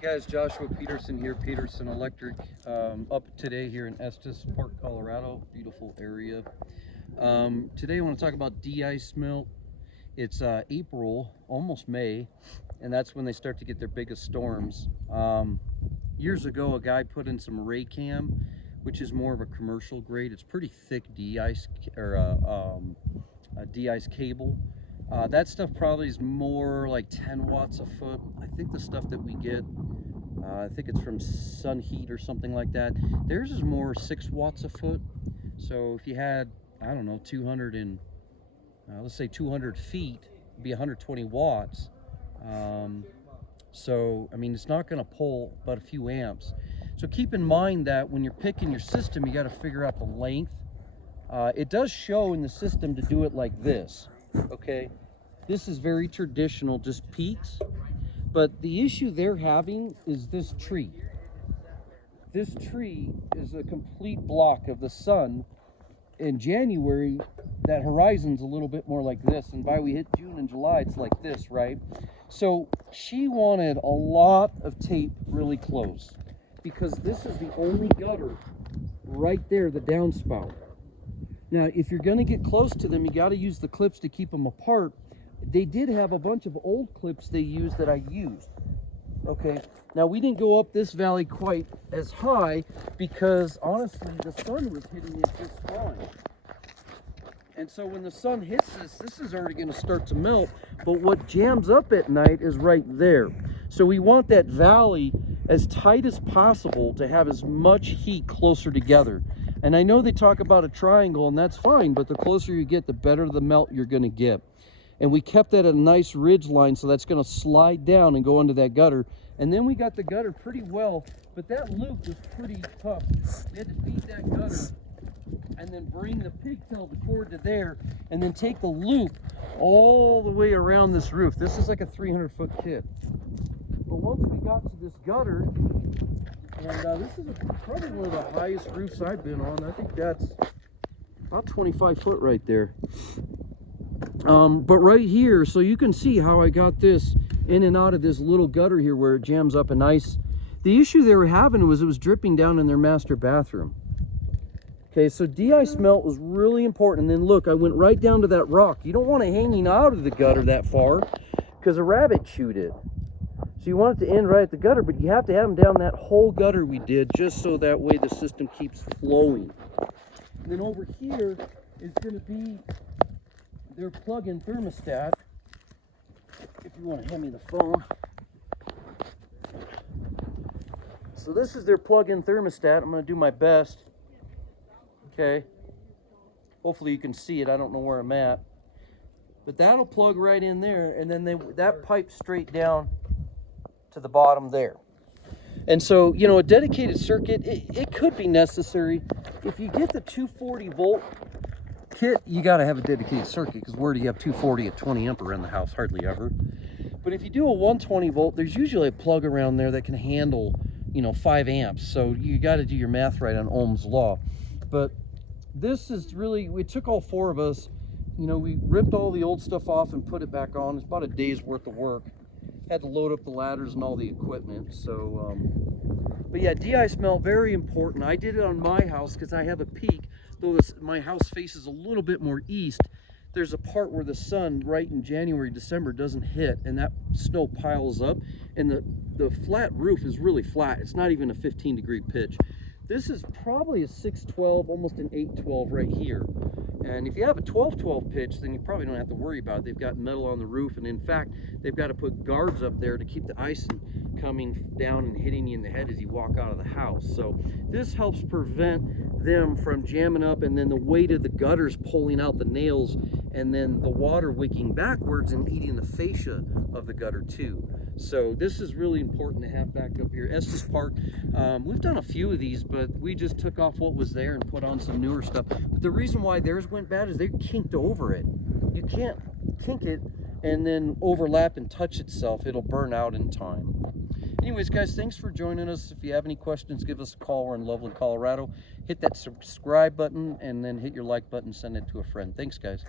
guys, Joshua Peterson here, Peterson Electric, up today here in Estes Park, Colorado. Beautiful area. Today I want to talk about de-ice melt. It's April, almost May, and that's when they start to get their biggest storms. Years ago, a guy put in some Raycam, which is more of a commercial grade. It's pretty thick de-ice or a de-ice cable. That stuff probably is more like 10 watts a foot. I think the stuff that we get, I think it's from Sun Heat or something like that. Theirs is more 6 watts a foot. So if you had, I don't know, 200 and, let's say 200 feet, it'd be 120 watts. So, I mean, it's not gonna pull but a few amps. So keep in mind that when you're picking your system, you gotta figure out the length. It does show in the system to do it like this. Okay, this is very traditional, just peaks, but the issue they're having is this tree. This tree is a complete block of the sun. In January, that horizon's a little bit more like this, and by we hit June and July, it's like this, right? So she wanted a lot of tape really close, because this is the only gutter right there, the downspout. Now, if you're going to get close to them, you got to use the clips to keep them apart. They did have a bunch of old clips they used that I used. Okay, now we didn't go up this valley quite as high because honestly, the sun was hitting it just fine. And so when the sun hits this is already going to start to melt. But what jams up at night is right there. So we want that valley as tight as possible to have as much heat closer together. And I know they talk about a triangle, and that's fine, but the closer you get, the better the melt you're going to get. And we kept that at a nice ridge line, so that's going to slide down and go into that gutter. And then we got the gutter pretty well, but that loop was pretty tough. We had to feed that gutter and then bring the pigtail, the cord to there, and then take the loop all the way around this roof. This is like a 300-foot kit. But once we got to this gutter, and this is probably one of the highest roofs I've been on. I think that's about 25 foot right there. But right here, so you can see how I got this in and out of this little gutter here where it jams up and ice. The issue they were having was it was dripping down in their master bathroom. Okay, so de-ice melt was really important. And then look, I went right down to that rock. You don't want it hanging out of the gutter that far because a rabbit chewed it. So you want it to end right at the gutter, but you have to have them down that whole gutter we did, just so that way the system keeps flowing. And then over here is going to be their plug-in thermostat. If you want to hand me the phone. So this is their plug-in thermostat. I'm going to do my best. Okay. Hopefully you can see it. I don't know where I'm at. But that'll plug right in there, and then that pipes straight down to the bottom there. And so, you know, a dedicated circuit, it could be necessary. If you get the 240 volt kit, you got to have a dedicated circuit, because where do you have 240 at 20 amp around the house? Hardly ever. But if you do a 120 volt, there's usually a plug around there that can handle, you know, 5 amps. So you got to do your math right on Ohm's law. But this is really, it took all 4 of us. You know, we ripped all the old stuff off and put it back on. It's about a day's worth of work. Had to load up the ladders and all the equipment. So, but yeah, de-ice melt, very important. I did it on my house because I have a peak. Though my house faces a little bit more east, there's a part where the sun right in January, December doesn't hit, and that snow piles up, and the flat roof is really flat. It's not even a 15-degree pitch. This is probably a 612, almost an 812 right here. And if you have a 1212 pitch, then you probably don't have to worry about it. They've got metal on the roof, and in fact, they've got to put guards up there to keep the icing coming down and hitting you in the head as you walk out of the house. So this helps prevent them from jamming up, and then the weight of the gutters pulling out the nails, and then the water wicking backwards and eating the fascia of the gutter too. So this is really important to have back up here. Estes Park, we've done a few of these, but we just took off what was there and put on some newer stuff. But the reason why theirs went bad is they kinked over it. You can't kink it and then overlap and touch itself. It'll burn out in time. Anyways, guys, thanks for joining us. If you have any questions, give us a call. We're in Loveland, Colorado. Hit that subscribe button and then hit your like button. Send it to a friend. Thanks, guys.